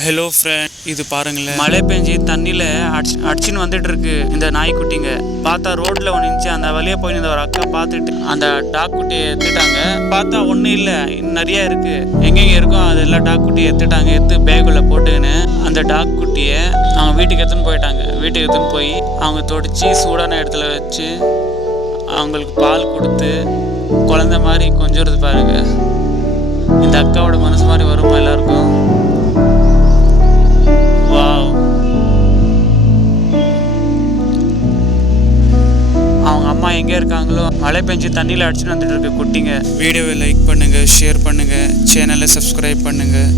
Hello friend, இது பாருங்களேன், மழை பெஞ்சு தண்ணியில் அடிச்சுன்னு வந்துட்டு இருக்கு இந்த நாய்க்குட்டிங்க. பார்த்தா ரோட்ல ஒன்று இருந்துச்சு, அந்த வழியாக போய் இந்த ஒரு அக்கா பார்த்துட்டு அந்த டாக் குட்டியை எடுத்துட்டாங்க. பார்த்தா ஒன்றும் இல்லை, இன்னும் நிறைய இருக்கு, எங்கெங்க இருக்கோ அதெல்லாம் டாக் குட்டியை எடுத்துட்டாங்க. எடுத்து பேக்குள்ள போட்டுக்கின்னு அந்த டாக் குட்டியை அவங்க வீட்டுக்கு எடுத்துன்னு போயிட்டாங்க. வீட்டுக்கு எடுத்துன்னு போய் அவங்க தொடிச்சு சூடான இடத்துல வச்சு அவங்களுக்கு பால் கொடுத்து குழந்தை மாதிரி கொஞ்சிறது பாருங்க. இந்த அக்காவோட மனசு மாதிரி வருமா எல்லாருக்கும்? அவங்க அம்மா எங்கே இருக்காங்களோ, மழை பெஞ்சு தண்ணியில் அடிச்சுன்னு வந்துட்டு இருக்கு குட்டிங்க. வீடியோவை லைக் பண்ணுங்கள், ஷேர் பண்ணுங்கள், சேனலை சப்ஸ்கிரைப் பண்ணுங்கள்.